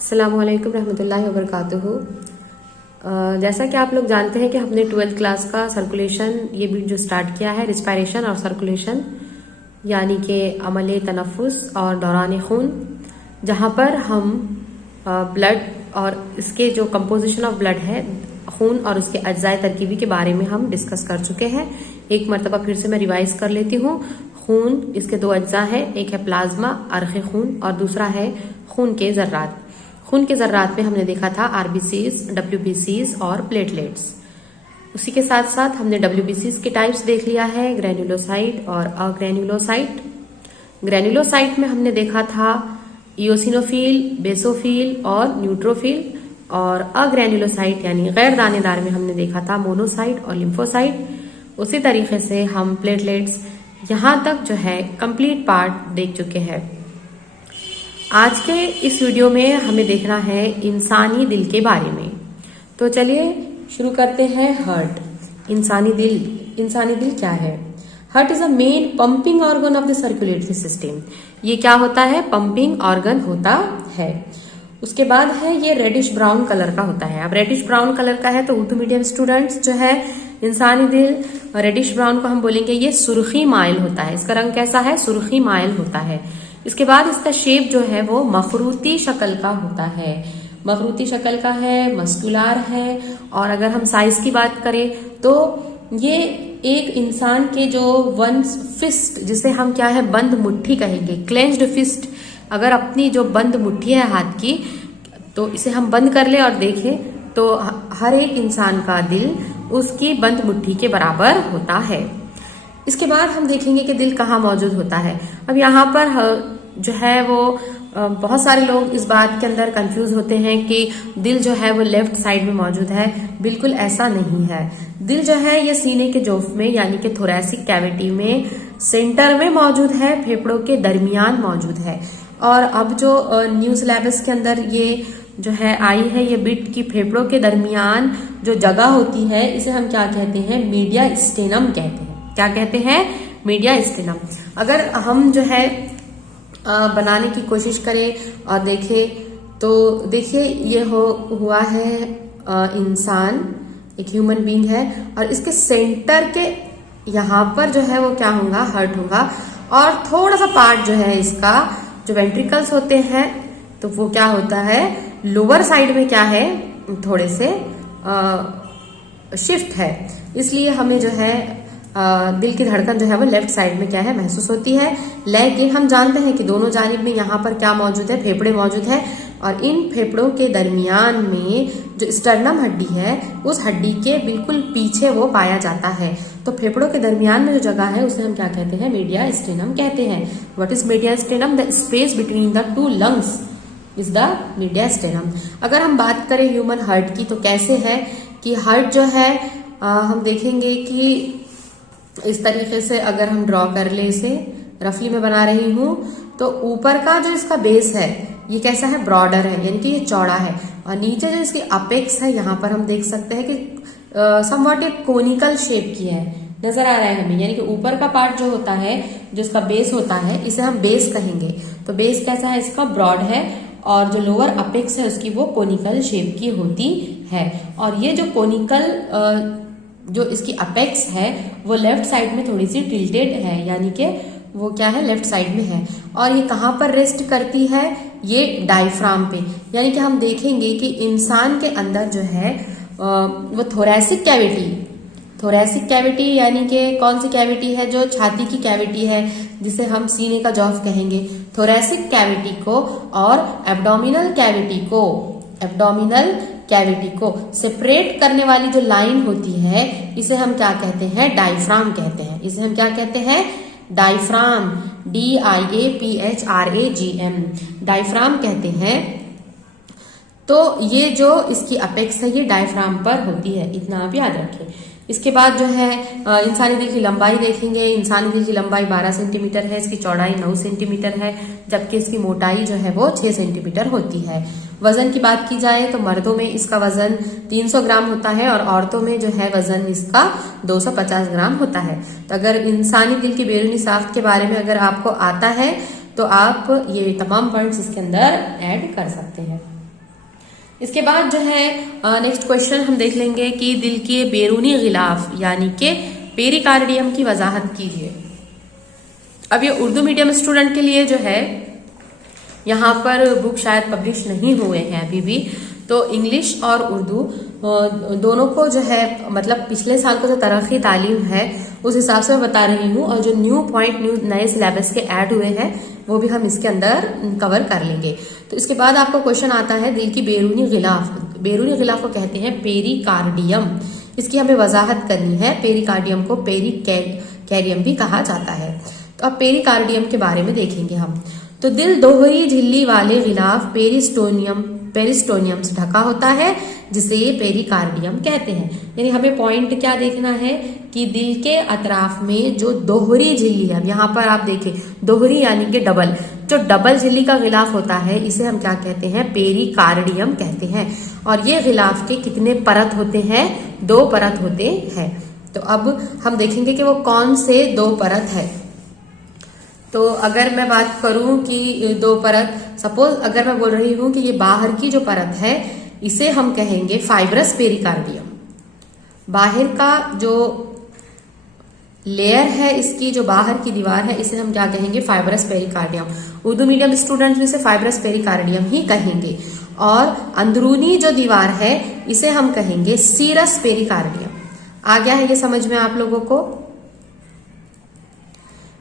अस्सलामुअलैकुम रहमतुल्लाहि व बरकातुहू। जैसा कि आप लोग जानते हैं कि हमने 12th क्लास का सर्कुलेशन ये भी जो स्टार्ट किया है, रिस्पायरेशन और सर्कुलेशन यानी कि अमले तनफ़ुस और दौरान खून, जहाँ पर हम ब्लड और इसके जो कंपोजिशन ऑफ ब्लड है, खून और उसके अज्जाए तरकीबी के बारे में हम डिस्कस कर चुके हैं। एक मरतबा फिर से मैं रिवाइज कर लेती हूँ। खून, इसके दो अज्जा हैं, एक है प्लाज्मा अर्क़ खून और दूसरा है खून के जर्रात। खून के जर्रात में हमने देखा था आरबीसीज, डब्ल्यूबीसीज और प्लेटलेट्स। उसी के साथ साथ हमने डब्ल्यूबीसीज के टाइप्स देख लिया है, ग्रेन्युलोसाइट और अग्रेन्युलोसाइट। ग्रेन्युलोसाइट में हमने देखा था इओसिनोफिल, बेसोफिल और न्यूट्रोफिल, और अग्रेन्युलोसाइट यानी गैर दानेदार में हमने देखा था मोनोसाइट और लिम्फोसाइट। उसी तरीके से हम प्लेटलेट्स यहाँ तक जो है कंप्लीट पार्ट देख चुके हैं। आज के इस वीडियो में हमें देखना है इंसानी दिल के बारे में। तो चलिए शुरू करते हैं। हार्ट, इंसानी दिल क्या है? Heart is a main pumping organ of the circulatory system. ये क्या होता है? पंपिंग ऑर्गन होता है। उसके बाद है ये रेडिश ब्राउन कलर का होता है। अब रेडिश ब्राउन कलर का है तो उर्दू मीडियम स्टूडेंट्स जो है इंसानी दिल रेडिश ब्राउन को हम बोलेंगे ये सुर्खी माइल होता है। इसका रंग कैसा है? सुर्खी माइल होता है। इसके बाद इसका शेप जो है वो मखरूती शक्ल का होता है। मखरूती शक्ल का है, मस्कुलार है। और अगर हम साइज की बात करें तो ये एक इंसान के जो वन फिस्ट, जिसे हम क्या है बंद मुट्ठी कहेंगे, क्लेंज्ड फिस्ट, अगर अपनी जो बंद मुट्ठी है हाथ की तो इसे हम बंद कर ले और देखें तो हर एक इंसान का दिल उसकी बंद मुट्ठी के बराबर होता है। इसके बाद हम देखेंगे कि दिल कहाँ मौजूद होता है। अब यहाँ पर जो है वो बहुत सारे लोग इस बात के अंदर कंफ्यूज होते हैं कि दिल जो है वो लेफ्ट साइड में मौजूद है। बिल्कुल ऐसा नहीं है। दिल जो है ये सीने के जोफ में यानी कि थोरैसिक कैविटी में सेंटर में मौजूद है, फेफड़ों के दरमियान मौजूद है। और अब जो न्यू सिलेबस के अंदर ये जो है आई है ये बिट की फेफड़ों के दरमियान जो जगह होती है इसे हम क्या कहते हैं? मीडिया स्टेनम कहते हैं। क्या कहते हैं? Media stannum. अगर हम जो है बनाने की कोशिश करें और देखें तो देखिए ये हुआ है इंसान, एक ह्यूमन बीइंग है, और इसके सेंटर के यहाँ पर जो है वो क्या होगा? हार्ट होगा। और थोड़ा सा पार्ट जो है इसका जो वेंट्रिकल्स होते हैं तो वो क्या होता है? लोअर साइड में क्या है? थोड़े से शिफ्ट है। इसलिए हमें जो है दिल की धड़कन जो है वो लेफ्ट साइड में क्या है? महसूस होती है। लेकिन हम जानते हैं कि दोनों जानिब में यहाँ पर क्या मौजूद है? फेफड़े मौजूद है। और इन फेफड़ों के दरमियान में जो स्टर्नम हड्डी है उस हड्डी के बिल्कुल पीछे वो पाया जाता है। तो फेफड़ों के दरमियान में जो जगह है उसे हम क्या कहते हैं? मीडिया स्टेनम कहते हैं। What is media stannum? The space between the two lungs is the media stannum. अगर हम बात करें ह्यूमन हार्ट की तो कैसे है कि हार्ट जो है हम देखेंगे कि इस तरीके से अगर हम ड्रॉ कर ले, इसे रफली में बना रही हूं तो ऊपर का जो इसका बेस है ये कैसा है? ब्रॉडर है, यानी कि ये चौड़ा है। और नीचे जो इसकी अपेक्स है यहाँ पर हम देख सकते हैं कि समवॉट एक कोनिकल शेप की है, नजर आ रहा है हमें। यानी कि ऊपर का पार्ट जो होता है, जो इसका बेस होता है, इसे हम बेस कहेंगे। तो बेस कैसा है? इसका ब्रॉड है। और जो लोअर अपेक्स है उसकी वो कोनिकल शेप की होती है। और ये जो कोनिकल जो इसकी अपेक्स है वो लेफ्ट साइड में थोड़ी सी टिल्टेड है, यानी कि वो क्या है? लेफ्ट साइड में है। और ये कहाँ पर रेस्ट करती है? ये डायफ्राम पे। यानी कि हम देखेंगे कि इंसान के अंदर जो है वो थोरैसिक कैविटी यानी कि कौन सी कैविटी है? जो छाती की कैविटी है, जिसे हम सीने का जॉफ कहेंगे। थोरैसिक कैविटी को और एब्डोमिनल कैविटी को सेपरेट करने वाली जो लाइन होती है इसे हम क्या कहते हैं? डायफ्राम कहते हैं। इसे हम क्या कहते हैं? डायफ्राम, DIAPHRAGM, डायफ्राम कहते हैं। तो ये जो इसकी अपेक्स है ये डायफ्राम पर होती है, इतना आप याद रखें। इसके बाद जो है इंसानी दिल की लंबाई देखेंगे। इंसानी दिल की लंबाई 12 सेंटीमीटर है, इसकी चौड़ाई 9 सेंटीमीटर है, जबकि इसकी मोटाई जो है वो 6 सेंटीमीटर होती है। वजन की बात की जाए तो मर्दों में इसका वजन 300 ग्राम होता है और औरतों में जो है वजन इसका 250 ग्राम होता है। तो अगर इंसानी दिल की बैरूनी साफ्त के बारे में अगर आपको आता है तो आप ये तमाम पॉइंट्स इसके अंदर ऐड कर सकते हैं। इसके बाद जो है नेक्स्ट क्वेश्चन हम देख लेंगे कि दिल के बैरूनी गिलाफ यानी कि पेरिकार्डियम की वजाहत कीजिए। अब ये उर्दू मीडियम स्टूडेंट के लिए जो है यहाँ पर बुक शायद पब्लिश नहीं हुए हैं अभी भी, तो इंग्लिश और उर्दू दोनों को जो है मतलब पिछले साल को जो तरक्की तालीम है उस हिसाब से मैं बता रही हूँ, और जो न्यू पॉइंट नए सिलेबस के ऐड हुए हैं वो भी हम इसके अंदर कवर कर लेंगे। तो इसके बाद आपको क्वेश्चन आता है दिल की बैरूनी गिलाफ। बैरूनी गिलाफ को कहते हैं पेरिकार्डियम। इसकी हमें वजाहत करनी है। पेरिकार्डियम को पेरिकैरियम भी कहा जाता है। तो अब पेरिकार्डियम के बारे में देखेंगे हम। तो दिल दोहरी झिल्ली वाले गिलाफ पेरिस्टोनियम से ढका होता है, जिसे पेरिकार्डियम कहते हैं। यानी हमें पॉइंट क्या देखना है कि दिल के अतराफ में जो दोहरी झिल्ली है, यहाँ पर आप देखें दोहरी यानी कि डबल, जो डबल झिल्ली का गिलाफ होता है इसे हम क्या कहते हैं, पेरिकार्डियम कहते हैं। और ये गिलाफ के कितने परत होते हैं, 2 परत होते हैं। तो अब हम देखेंगे कि वो कौन से 2 परत है। तो अगर मैं बात करूं कि 2 परत, सपोज अगर मैं बोल रही हूं कि ये बाहर की जो परत है इसे हम कहेंगे फाइब्रस पेरिकार्डियम। बाहर का जो लेयर है, इसकी जो बाहर की दीवार है, इसे हम क्या कहेंगे, fibrous pericardium. Urdu medium students में से फाइब्रस पेरिकार्डियम ही कहेंगे। और अंदरूनी जो दीवार है इसे हम कहेंगे सीरस पेरिकार्डियम। आ गया है ये समझ में आप लोगों को।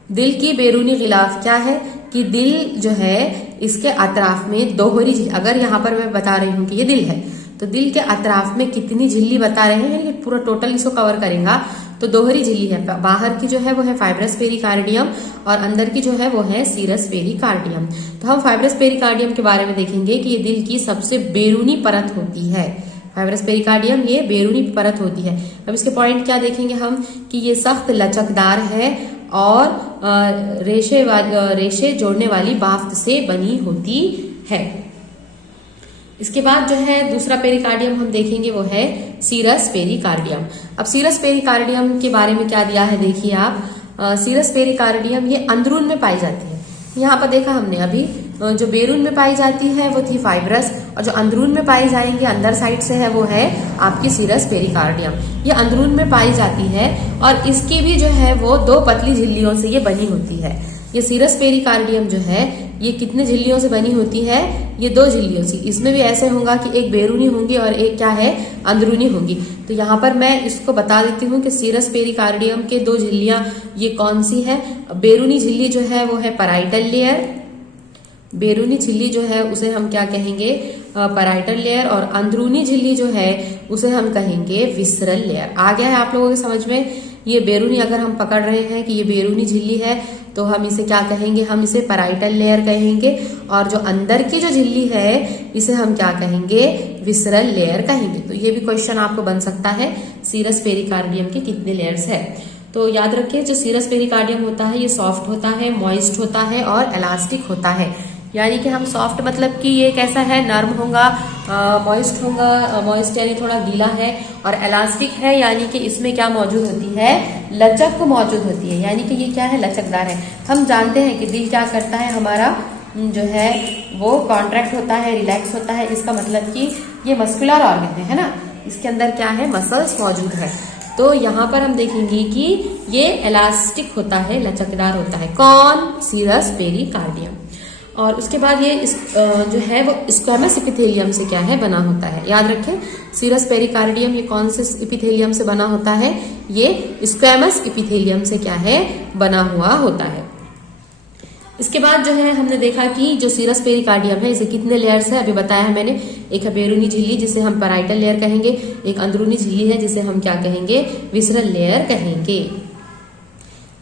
दिल की बैरूनी गिलाफ क्या है कि दिल जो है इसके अतराफ में दोहरी झिल्ली, अगर यहाँ पर मैं बता रही हूँ कि ये दिल है तो दिल के अतराफ में कितनी झिल्ली बता रहे हैं, यानी पूरा टोटल इसको कवर करेगा तो दोहरी झिल्ली है। बाहर की जो है वो है फाइब्रस पेरिकार्डियम और अंदर की जो है वो है सीरस पेरिकार्डियम। तो हम फाइब्रस पेरिकार्डियम के बारे में देखेंगे कि ये दिल की सबसे बैरूनी परत होती है। फाइब्रस पेरिकार्डियम ये बैरूनी परत होती है। अब इसके पॉइंट क्या देखेंगे हम कि ये सख्त लचकदार है और रेशे जोड़ने वाली बाफ्त से बनी होती है। इसके बाद जो है दूसरा पेरिकार्डियम हम देखेंगे वो है सीरस पेरिकार्डियम। अब सीरस पेरिकार्डियम के बारे में क्या दिया है देखिए आप। सीरस पेरिकार्डियम ये अंदरून में पाई जाती है। यहाँ पर देखा हमने अभी जो बैरून में पाई जाती है वो थी फाइब्रस, और जो अंदरून में पाई जाएंगी अंदर साइड से है वो है आपकी सीरस पेरिकार्डियम। ये अंदरून में पाई जाती है और इसकी भी जो है वो 2 पतली झिल्लियों से ये बनी होती है। ये सीरस पेरिकार्डियम जो है ये कितने झिल्लियों से बनी होती है, ये 2 झिल्लियों से। इसमें भी ऐसे होगा कि एक बैरूनी होंगी और एक क्या है, अंदरूनी होंगी। तो यहाँ पर मैं इसको बता देती हूँ कि सीरस पेरिकार्डियम के 2 झिल्लियां ये कौन सी है। बैरूनी झिल्ली जो है वो है पैराइटल लेयर। बैरूनी झिल्ली जो है उसे हम क्या कहेंगे, पैराइटल लेयर, और अंदरूनी झिल्ली जो है उसे हम कहेंगे विसरल लेयर। आ गया है आप लोगों के समझ में। ये बैरूनी अगर हम पकड़ रहे हैं कि ये बैरूनी झिल्ली है तो हम इसे क्या कहेंगे, हम इसे पैराइटल लेयर कहेंगे, और जो अंदर की जो झिल्ली है इसे हम क्या कहेंगे, विसरल लेयर कहेंगे। तो ये भी क्वेश्चन आपको बन सकता है, सीरस पेरिकार्डियम के कितने लेयर्स है। तो याद रखिए जो सीरस पेरिकार्डियम होता है ये सॉफ्ट होता है, मॉइस्ट होता है और इलास्टिक होता है। यानी कि हम सॉफ्ट मतलब कि ये कैसा है, नर्म होगा, मॉइस्ट होगा, मॉइस्ट यानी थोड़ा गीला है, और इलास्टिक है यानी कि इसमें क्या मौजूद होती है, लचक मौजूद होती है। यानी कि ये क्या है, लचकदार है। हम जानते हैं कि दिल क्या करता है, हमारा जो है वो कॉन्ट्रैक्ट होता है, रिलैक्स होता है। इसका मतलब कि ये मस्कुलर ऑर्गन है ना, इसके अंदर क्या है, मसल्स मौजूद है। तो यहाँ पर हम देखेंगे कि ये इलास्टिक होता है, लचकदार होता है। कौन, सीरस पेरिकार्डियम। और उसके बाद ये जो है वो स्क्वैमस एपिथेलियम से क्या है, बना होता है। याद रखें सीरस पेरिकार्डियम ये कौन से एपिथेलियम से बना होता है, ये स्क्वैमस एपिथेलियम से क्या है, बना हुआ होता है। इसके बाद जो है हमने देखा कि जो सीरस पेरिकार्डियम है इसे कितने लेयर्स है, अभी बताया है मैंने। एक है बैरूनी झिल्ली जिसे हम पैराइटल लेयर कहेंगे, एक अंदरूनी झिल्ली है जिसे हम क्या कहेंगे, विसरल लेयर कहेंगे।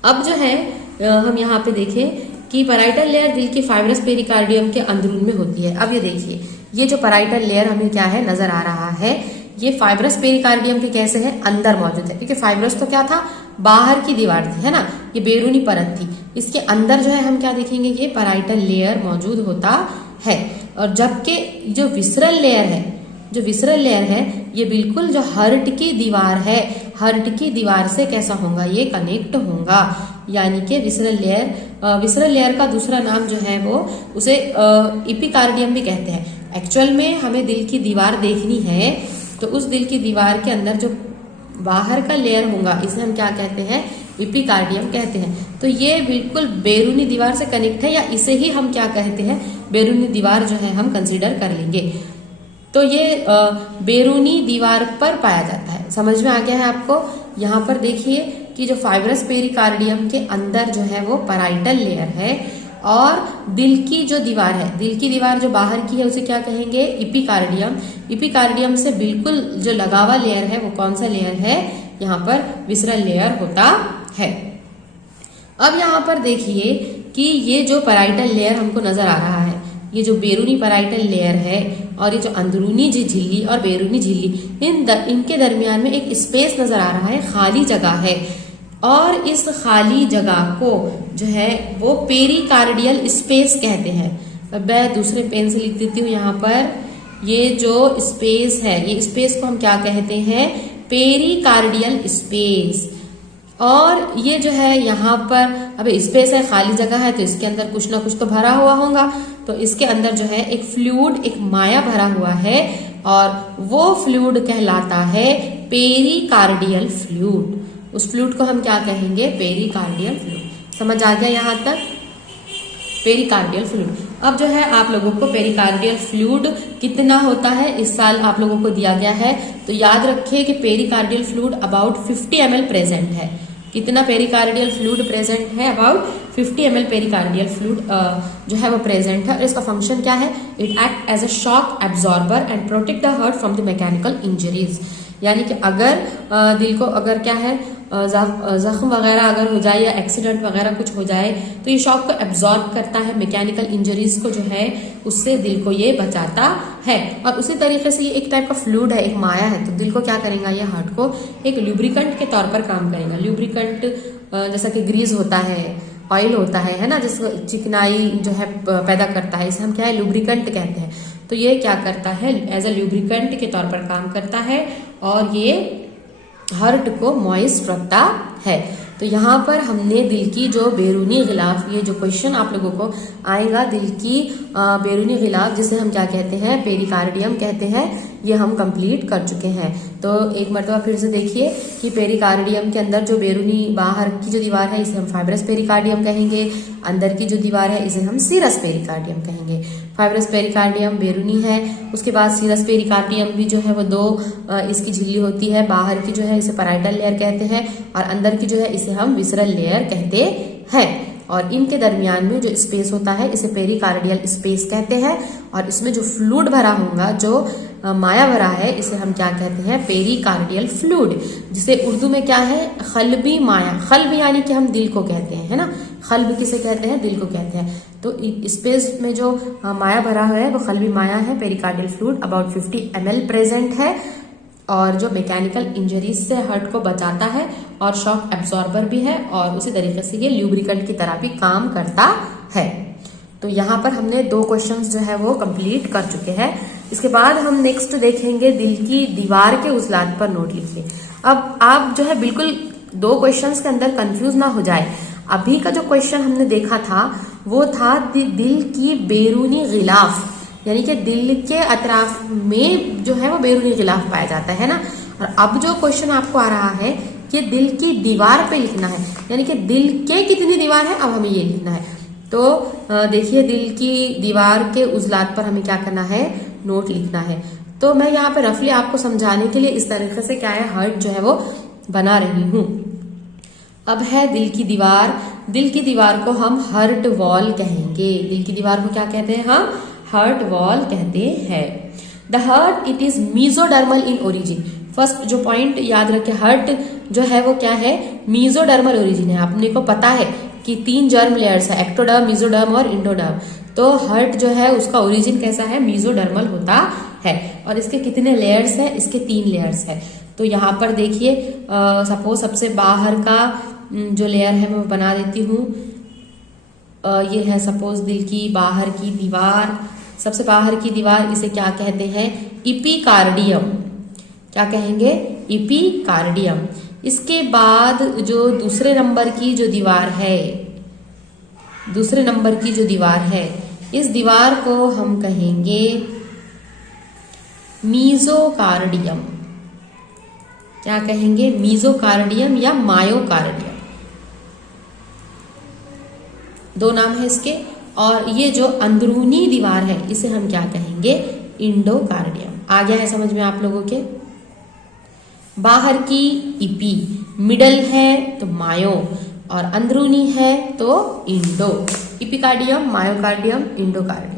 अब जो है हम यहाँ पे देखें कि पैराइटल लेयर दिल की फाइब्रस पेरिकार्डियम के अंदरून में होती है। अब ये देखिए ये जो पैराइटल लेयर हमें क्या है, नजर आ रहा है, ये फाइब्रस पेरिकार्डियम के कैसे है, अंदर मौजूद है। क्योंकि फाइब्रस तो क्या था, बाहर की दीवार थी, है ना, ये बैरूनी परत थी। इसके अंदर जो है हम क्या देखेंगे, ये पैराइटल लेयर मौजूद होता है। और जबकि जो विसरल लेयर है, जो विसरल लेयर है ये बिल्कुल जो हर्ट की दीवार है, हर्ट की दीवार से कैसा होगा, ये कनेक्ट होगा। यानी कि विसरल लेयर का दूसरा नाम जो है वो उसे एपिकार्डियम भी कहते हैं। एक्चुअल में हमें दिल की दीवार देखनी है, तो उस दिल की दीवार के अंदर जो बाहर का लेयर होगा इसे हम क्या कहते हैं, एपिकार्डियम कहते हैं। तो ये बिल्कुल बैरूनी दीवार से कनेक्ट है, या इसे ही हम क्या कहते हैं, बैरूनी दीवार जो है हम कंसीडर कर लेंगे। तो ये बैरूनी दीवार पर पाया जाता है। समझ में आ गया है आपको? यहाँ पर देखिए कि जो फाइब्रस पेरिकार्डियम के अंदर जो है वो पैराइटल लेयर है, और दिल की जो दीवार है, दिल की दीवार जो बाहर की है उसे क्या कहेंगे, एपिकार्डियम। एपिकार्डियम से बिल्कुल जो लगा हुआ लेयर है वो कौन सा लेयर है, यहाँ पर विसरल लेयर होता है। अब यहाँ पर देखिए कि ये जो पैराइटल लेयर हमको नजर आ रहा है, ये जो बैरूनी पैराइटल लेयर है और ये जो अंदरूनी जो झिल्ली और बैरूनी झिल्ली, इनके दरमियान में एक स्पेस नजर आ रहा है, खाली जगह है। और इस खाली जगह को जो है वो पेरिकार्डियल स्पेस कहते हैं। अब मैं दूसरे पेन से लिख देती हूँ यहाँ पर, ये जो स्पेस है, ये स्पेस को हम क्या कहते हैं, पेरिकार्डियल स्पेस। और ये जो है यहाँ पर अब स्पेस है, खाली जगह है, तो इसके अंदर कुछ ना कुछ तो भरा हुआ होगा। तो इसके अंदर जो है एक फ्लूइड, एक माया भरा हुआ है, और वो फ्लूइड कहलाता है पेरिकार्डियल फ्लूइड। उस फ्लूइड को हम क्या कहेंगे, पेरिकार्डियल फ्लूइड। समझ आ गया यहाँ तक? Pericardial fluid. अब जो है आप लोगों को पेरिकार्डियल फ्लूइड कितना होता है इस साल आप लोगों को दिया गया है। तो याद रखिए कि pericardial fluid about 50 ml present है। कितना पेरिकार्डियल फ्लूइड प्रेजेंट है, अबाउट 50 ml पेरिकार्डियल फ्लूइड जो है वो प्रेजेंट है। और इसका फंक्शन क्या है, it act as a shock absorber and protect the heart from the mechanical injuries. यानी कि अगर दिल को अगर क्या है जख्म वगैरह अगर हो जाए या एक्सीडेंट वगैरह कुछ हो जाए, तो ये शॉक को एब्जॉर्ब करता है, मैकेनिकल इंजरीज को जो है उससे दिल को ये बचाता है। और उसी तरीके से ये एक टाइप का फ्लूइड है, एक माया है, तो दिल को क्या करेगा, ये हार्ट को एक लुब्रिकेंट के तौर पर काम करेगा। लुब्रिकेंट जैसा कि ग्रीस होता है, ऑयल होता है ना, जिसको चिकनाई जो है पैदा करता है, इसे हम क्या है, लुब्रिकेंट कहते हैं। तो ये क्या करता है, एज अ लुब्रिकेंट के तौर पर काम करता है, और ये हार्ट को मॉइस्ट रखता है। तो यहाँ पर हमने दिल की जो बैरूनी गिलाफ, ये जो क्वेश्चन आप लोगों को आएगा, दिल की बैरूनी गिलाफ जिसे हम क्या कहते हैं, पेरिकार्डियम कहते हैं, ये हम कंप्लीट कर चुके हैं। तो एक मरतबा फिर से देखिए कि पेरिकार्डियम के अंदर जो बैरूनी बाहर की जो दीवार है इसे हम फाइब्रस पेरिकार्डियम कहेंगे, अंदर की जो दीवार है इसे हम सीरस पेरिकार्डियम कहेंगे। फाइब्रस पेरिकार्डियम बैरूनी है, उसके बाद सीरस पेरिकार्डियम भी जो है वो दो इसकी झिल्ली होती है, बाहर की जो है इसे पैराइटल लेयर कहते हैं, और अंदर की जो है इसे हम विसरल लेयर कहते हैं। और इनके दरमियान में जो स्पेस होता है इसे पेरिकार्डियल स्पेस कहते हैं, और इसमें जो फ्लूइड भरा होगा, जो माया भरा है, इसे हम क्या कहते हैं, पेरिकार्डियल फ्लूइड, जिसे उर्दू में क्या है, खल्बी माया। खल्ब यानी कि हम दिल को कहते हैं, है ना, खल्ब किसे कहते हैं, दिल को कहते हैं। तो स्पेस में जो माया भरा है वो खल्बी माया है, pericardial fluid about 50 ml present है, और जो मैकेनिकल इंजरीज से हार्ट को बचाता है, और शॉक एब्जॉर्बर भी है, और उसी तरीके से ये ल्यूब्रिकेंट की तरह भी काम करता है। तो यहाँ पर हमने 2 क्वेश्चंस जो है वो कंप्लीट कर चुके हैं। इसके बाद हम नेक्स्ट देखेंगे दिल की दीवार के उजलात पर नोट लिखिए। अब आप जो है बिल्कुल 2 क्वेश्चंस के अंदर कंफ्यूज ना हो जाए। अभी का जो क्वेश्चन हमने देखा था वो था दिल की बैरूनी गिलाफ, यानी कि दिल के अतराफ में जो है वो बैरूनी गिलाफ पाया जाता है ना। और अब जो क्वेश्चन आपको आ रहा है कि दिल की दीवार पे लिखना है, यानी कि दिल के कितनी दीवार है, अब हमें ये लिखना है। तो देखिए दिल की दीवार के उजलात पर हमें क्या करना है, नोट लिखना है। तो मैं यहाँ पे रफली आपको समझाने के लिए इस तरीके से क्या है हार्ट जो है वो बना रही हूँ। अब है दिल की दीवार। दिल की दीवार को हम हार्ट वॉल कहेंगे। दिल की दीवार को क्या कहते हैं, हम हार्ट वॉल कहते हैं। The heart it is mesodermal in origin. First जो पॉइंट याद रखें, हार्ट जो है वो क्या है, मीजोडर्मल ओरिजिन है। आपने को पता है कि 3 जर्म लेयर्स है, एक्टोडर्म, मीजोडर्म और इंडोडर्म। तो हार्ट जो है उसका ओरिजिन कैसा है, मीजोडर्मल होता है। और इसके कितने लेयर्स है, इसके 3 लेयर्स है। तो यहाँ पर देखिए सपोज सबसे बाहर का जो लेयर है मैं बना देती हूँ। ये है सपोज दिल की बाहर की दीवार, सबसे बाहर की दीवार, इसे क्या कहते हैं, इपिकार्डियम। क्या कहेंगे, इपिकार्डियम। इसके बाद जो दूसरे नंबर की जो दीवार है, दूसरे नंबर की जो दीवार है, इस दीवार को हम कहेंगे मीजोकार्डियम। क्या कहेंगे? मीजोकार्डियम या मायोकार्डियम, दो नाम है इसके। और ये जो अंदरूनी दीवार है इसे हम क्या कहेंगे? इंडोकार्डियम। आ गया है समझ में आप लोगों के? बाहर की इपी, मिडल है तो मायो और अंदरूनी है तो इंडो। इपिकार्डियम, myocardium, endocardium.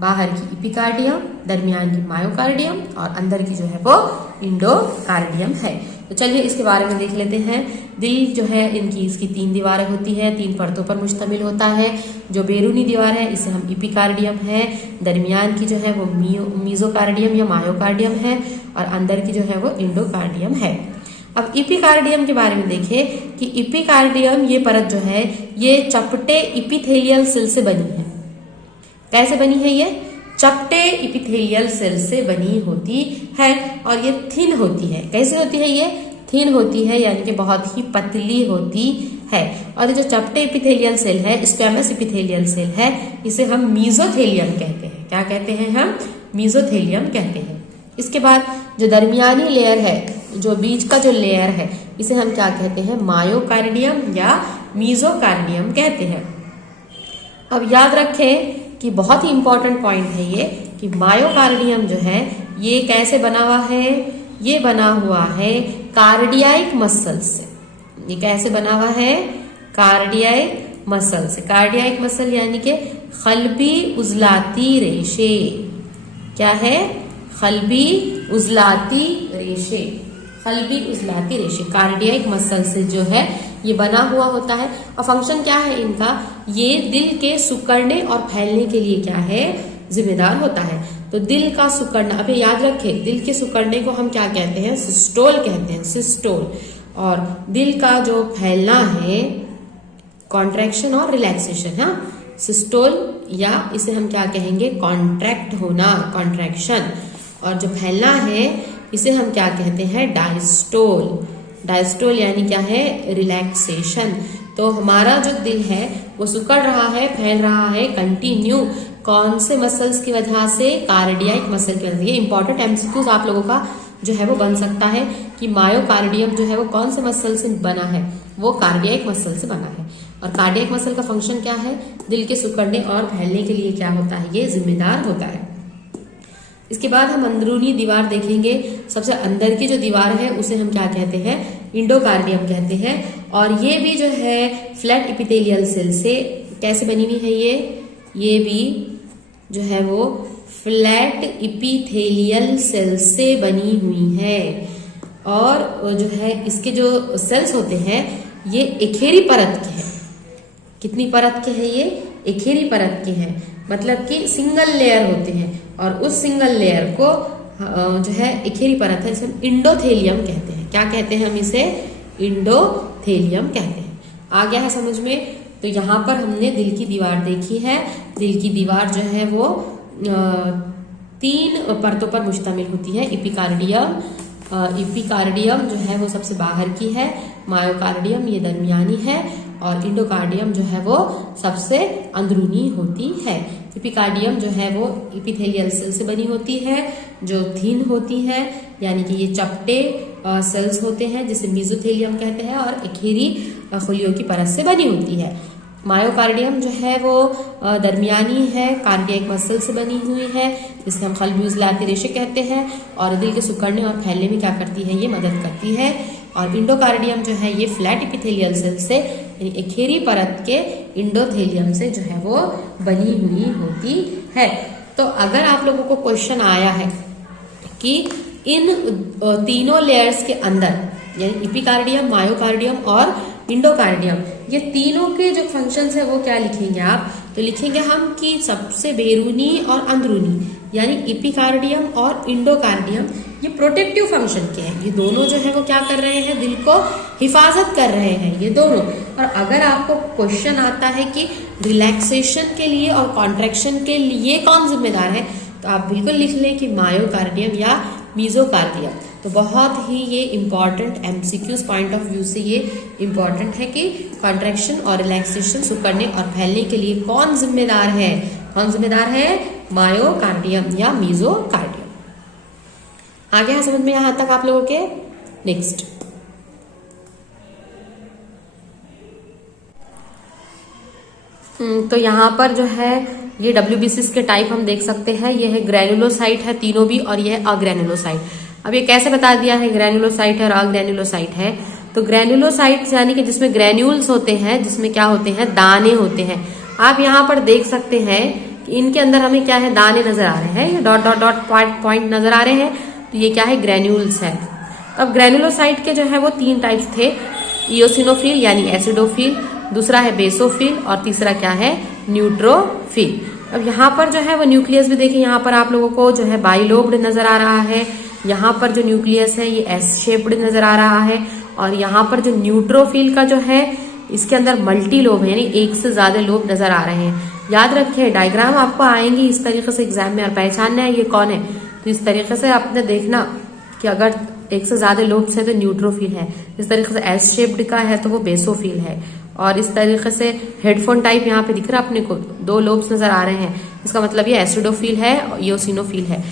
बाहर की इपिकार्डियम, दरमियान की मायोकार्डियम और अंदर की जो है वो इंडोकार्डियम है। तो चलिए इसके बारे में देख लेते हैं। दिल जो है इनकी इसकी 3 दीवारें होती है, 3 परतों पर मुश्तमिल होता है। जो बैरूनी दीवार है इसे हम इपिकार्डियम है, दरमियान की जो है वो मीजोकार्डियम या मायोकार्डियम है और अंदर की जो है वो इंडोकार्डियम है। अब इपिकार्डियम के बारे में देखें कि इपिकार्डियम ये परत जो है ये चपटे इपिथेलियल सेल से बनी है। कैसे बनी है? ये चपटे इपिथेलियल सेल से बनी होती है और ये थिन होती है। कैसे होती है? ये थिन होती है, यानी कि बहुत ही पतली होती है। और ये जो चपटे इपिथेलियल सेल है, स्क्वैमस इपिथेलियल सेल है, इसे हम मीजोथेलियम कहते हैं। क्या कहते हैं? हम मीजोथेलियम कहते हैं। इसके बाद जो दरमियानी लेयर है, जो बीच का जो लेयर है, इसे हम क्या कहते हैं? मायोकार्डियम या मीजोकार्डियम कहते हैं। अब याद रखें कि बहुत ही इंपॉर्टेंट पॉइंट है ये कि मायोकार्डियम जो है ये कैसे बना हुआ है? ये बना हुआ है कार्डियाइक मसल से। ये कैसे बना हुआ है? कार्डियाइक मसल से। कार्डियाइक मसल यानी कि खल्बी उजलाती रेशे। क्या है? खल्बी उजलाती रेशे। खल्बी उजलाती रेशे कार्डियाइक मसल से जो है ये बना हुआ होता है। और फंक्शन क्या है इनका? ये दिल के सिकुड़ने और फैलने के लिए क्या है? जिम्मेदार होता है। तो दिल का सिकुड़ना, अभी याद रखें, दिल के सिकुड़ने को हम क्या कहते हैं? सिस्टोल कहते हैं, सिस्टोल। और दिल का जो फैलना है कॉन्ट्रैक्शन और रिलैक्सेशन, हाँ, सिस्टोल, या इसे हम क्या कहेंगे? कॉन्ट्रैक्ट होना, कॉन्ट्रैक्शन। और जो फैलना है इसे हम क्या कहते हैं? डायस्टोल। डायस्टोल यानी क्या है? रिलैक्सेशन। तो हमारा जो दिल है वो सिकुड़ रहा है, फैल रहा है कंटिन्यू। कौन से मसल्स की वजह से? कार्डियाइक मसल की वजह से। ये इंपॉर्टेंट एमसीक्यूज आप लोगों का जो है वो बन सकता है कि मायोकार्डियम जो है वो कौन से मसल से बना है? वो कार्डियाइक मसल से बना है। और कार्डियाइक मसल का फंक्शन क्या है? दिल के सिकुड़ने और फैलने के लिए क्या होता है? ये जिम्मेदार होता है। इसके बाद हम अंदरूनी दीवार देखेंगे। सबसे अंदर की जो दीवार है उसे हम क्या कहते हैं? इंडोकार्डियम कहते हैं। और ये भी जो है फ्लैट एपिथेलियल सेल से कैसे बनी हुई है? ये भी जो है वो फ्लैट एपिथेलियल सेल से बनी हुई है। और जो है इसके जो सेल्स होते हैं ये एखेरी परत के हैं। कितनी परत के हैं? ये एखेरी परत के हैं, मतलब कि सिंगल लेयर होते हैं। और उस सिंगल लेयर को जो है एखेरी परत है, इसे हम इंडोथेलियम कहते हैं। क्या कहते हैं हम इसे? इंडोथेलियम कहते हैं। आ गया है समझ में? तो यहाँ पर हमने दिल की दीवार देखी है। दिल की दीवार जो है वो 3 परतों पर मुश्तमिल होती है। इपिकार्डियम जो है वो सबसे बाहर की है, मायोकार्डियम ये दरमियानी है और इंडोकार्डियम जो है वो सबसे अंदरूनी होती है। इपिकार्डियम जो है वो इपिथेलियल सेल से बनी होती है जो थिन होती है, यानी कि ये चपटे सेल्स होते हैं जिसे मीजोथेलियम कहते हैं और एखेरी खुलियों की परत से बनी होती है। मायोकार्डियम जो है वो दरमियानी है, कार्डियक मसल से बनी हुई है जिसे हम खल्बी उजलाती रेशे कहते हैं और दिल के सिकुड़ने और फैलने में क्या करती है? ये मदद करती है। और इंडोकार्डियम जो है ये फ्लैट एपिथेलियल सेल से यानी एखेरी परत के इंडोथेलियम से जो है वो बनी हुई होती है। तो अगर आप लोगों को क्वेश्चन आया है कि इन तीनों लेयर्स के अंदर यानी इपिकार्डियम, मायोकार्डियम और इंडोकार्डियम ये तीनों के जो फंक्शंस है वो क्या लिखेंगे आप? तो लिखेंगे हम कि सबसे बैरूनी और अंदरूनी यानी इपिकार्डियम और इंडोकार्डियम ये प्रोटेक्टिव फंक्शन के हैं। ये दोनों जो है वो क्या कर रहे हैं? दिल को हिफाजत कर रहे हैं ये दोनों। और अगर आपको क्वेश्चन आता है कि रिलैक्सेशन के लिए और कॉन्ट्रैक्शन के लिए कौन जिम्मेदार है, तो आप बिल्कुल लिख लें कि मायोकार्डियम या मीजोकार्डियम। तो बहुत ही ये important MCQs point of view से ये इम्पॉर्टेंट है कि कॉन्ट्रैक्शन और रिलैक्सेशन सिकुड़ने और फैलने के लिए कौन जिम्मेदार है? कौन जिम्मेदार है? मायोकार्डियम या मीजोकार्डियम। आ गया समझ में यहाँ तक आप लोगों के? नेक्स्ट तो यहाँ पर जो है ये WBCs के टाइप हम देख सकते हैं। ये है ग्रैनुलोसाइट है तीनों भी, और ये है अग्रैनुलोसाइट। अब ये कैसे बता दिया है ग्रैनुलोसाइट है और अग्रैनुलोसाइट है? तो ग्रैनुलोसाइट यानी कि जिसमें ग्रैन्यूल्स होते हैं, जिसमें क्या होते हैं, दाने होते हैं। आप यहाँ पर देख सकते हैं कि इनके अंदर हमें क्या है, दाने नजर आ रहे हैं, ये डॉट डॉट डॉट पॉइंट नजर आ रहे हैं। तो ये क्या है, ग्रैन्यूल्स है। अब ग्रैनुलोसाइट के जो है वो 3 टाइप्स थे, इओसिनोफिल यानी एसिडोफिल, दूसरा है बेसोफिल और तीसरा क्या है, न्यूट्रोफिल। अब यहाँ पर जो है वो न्यूक्लियस भी देखिए, यहाँ पर आप लोगों को जो है बाइलोब्ड नजर आ रहा है। यहाँ पर जो न्यूक्लियस है ये एस शेप्ड नजर आ रहा है। और यहाँ पर जो न्यूट्रोफिल का जो है इसके अंदर मल्टी लोब है, यानी एक से ज्यादा लोब नजर आ रहे हैं। याद रखिए डायग्राम आपको आएंगी इस तरीके से एग्जाम में, और पहचानना है ये कौन है। तो इस तरीके से आपने देखना कि अगर एक से ज्यादा लोब्स है तो न्यूट्रोफिल है, इस तरीके से एस शेप्ड का है तो वो बेसोफिल है, और इस तरीके से हेडफोन टाइप यहाँ पे दिख रहा है अपने को, 2 लोब्स नजर आ रहे हैं, इसका मतलब ये एसिडोफिल है और इओसिनोफिल है।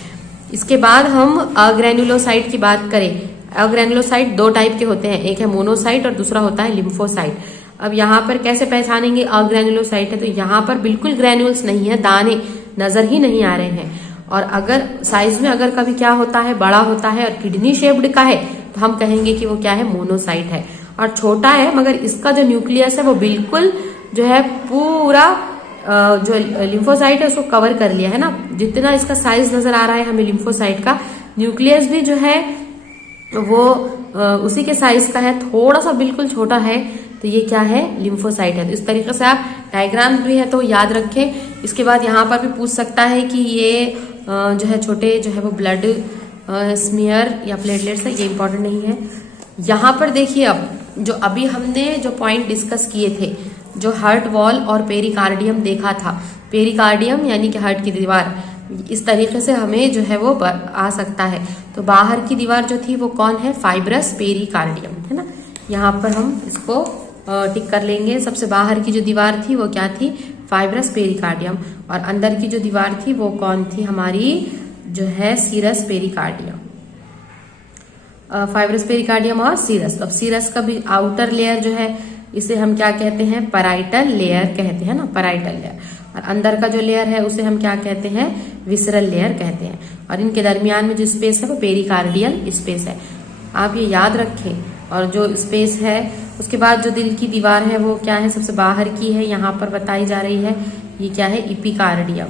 इसके बाद हम अग्रैनुलोसाइट की बात करें। अग्रैनुलोसाइट 2 टाइप के होते हैं, एक है मोनोसाइट और दूसरा होता है लिम्फोसाइट। अब यहाँ पर कैसे पहचानेंगे अग्रैनुलोसाइट है? तो यहाँ पर बिल्कुल ग्रैन्यूल्स नहीं है, दाने नजर ही नहीं आ रहे हैं। और अगर साइज में अगर कभी क्या होता है, बड़ा होता है और किडनी शेप्ड का है, तो हम कहेंगे कि वो क्या है, मोनोसाइट है। और छोटा है मगर इसका जो न्यूक्लियस है वो बिल्कुल जो है पूरा जो लिम्फोसाइट है उसको कवर कर लिया है ना। जितना इसका साइज नजर आ रहा है हमें लिम्फोसाइट का, न्यूक्लियस भी जो है वो उसी के साइज का है, थोड़ा सा बिल्कुल छोटा है, तो ये क्या है, लिम्फोसाइट है। तो इस तरीके से आप डायग्राम भी है तो याद रखें। इसके बाद यहाँ पर भी पूछ सकता है कि ये जो है छोटे जो है वो ब्लड स्मीयर या प्लेटलेट्स है, ये इंपॉर्टेंट नहीं है। यहाँ पर देखिए अब जो अभी हमने जो पॉइंट डिस्कस किए थे, जो हार्ट वॉल और पेरिकार्डियम देखा था, पेरिकार्डियम यानी कि हार्ट की दीवार, इस तरीके से हमें जो है वो आ सकता है। तो बाहर की दीवार जो थी वो कौन है, फाइब्रस पेरिकार्डियम है ना। यहाँ पर हम इसको टिक कर लेंगे। सबसे बाहर की जो दीवार थी वो क्या थी, फाइब्रस पेरिकार्डियम, और अंदर की जो दीवार थी वो कौन थी, हमारी जो है सीरस पेरिकार्डियम। फाइब्रस पेरिकार्डियम और सीरस। अब सीरस का भी आउटर लेयर जो है इसे हम क्या कहते हैं, पैराइटल लेयर कहते हैं ना, पैराइटल लेयर। और अंदर का जो लेयर है उसे हम क्या कहते हैं, विसरल लेयर कहते हैं। और इनके दरमियान में जो स्पेस है वो पेरिकार्डियल स्पेस है, आप ये याद रखें। और जो स्पेस है उसके बाद जो दिल की दीवार है वो क्या है, सबसे बाहर की है, यहाँ पर बताई जा रही है, ये क्या है, इपिकार्डियम।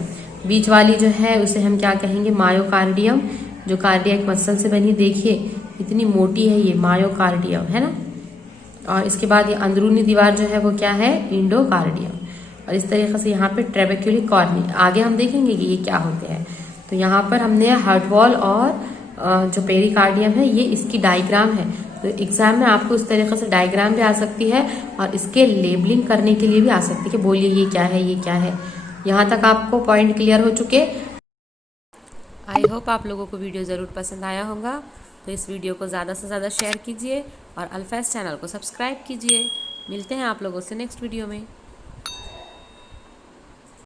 बीच वाली जो है उसे हम क्या कहेंगे, मायोकार्डियम, जो कार्डियक मसल से बनी, देखिए इतनी मोटी है ये, मायोकार्डियम है ना। और इसके बाद ये अंदरूनी दीवार जो है वो क्या है, इंडोकार्डियम। और इस तरीके से यहाँ पे ट्रेबेक्युलिक कॉर्नी, आगे हम देखेंगे कि ये क्या होते हैं। तो यहाँ पर हमने हार्ट वॉल और जो पेरिकार्डियम है ये इसकी डायग्राम है। तो एग्जाम में आपको इस तरीके से डायग्राम भी आ सकती है और इसके लेबलिंग करने के लिए भी आ सकती है कि बोलिए ये क्या है, ये क्या है। यहाँ तक आपको पॉइंट क्लियर हो चुके। आई होप आप लोगों को वीडियो ज़रूर पसंद आया होगा। तो इस वीडियो को ज़्यादा से ज़्यादा शेयर कीजिए और अल्फाज चैनल को सब्सक्राइब कीजिए। मिलते हैं आप लोगों से नेक्स्ट वीडियो में।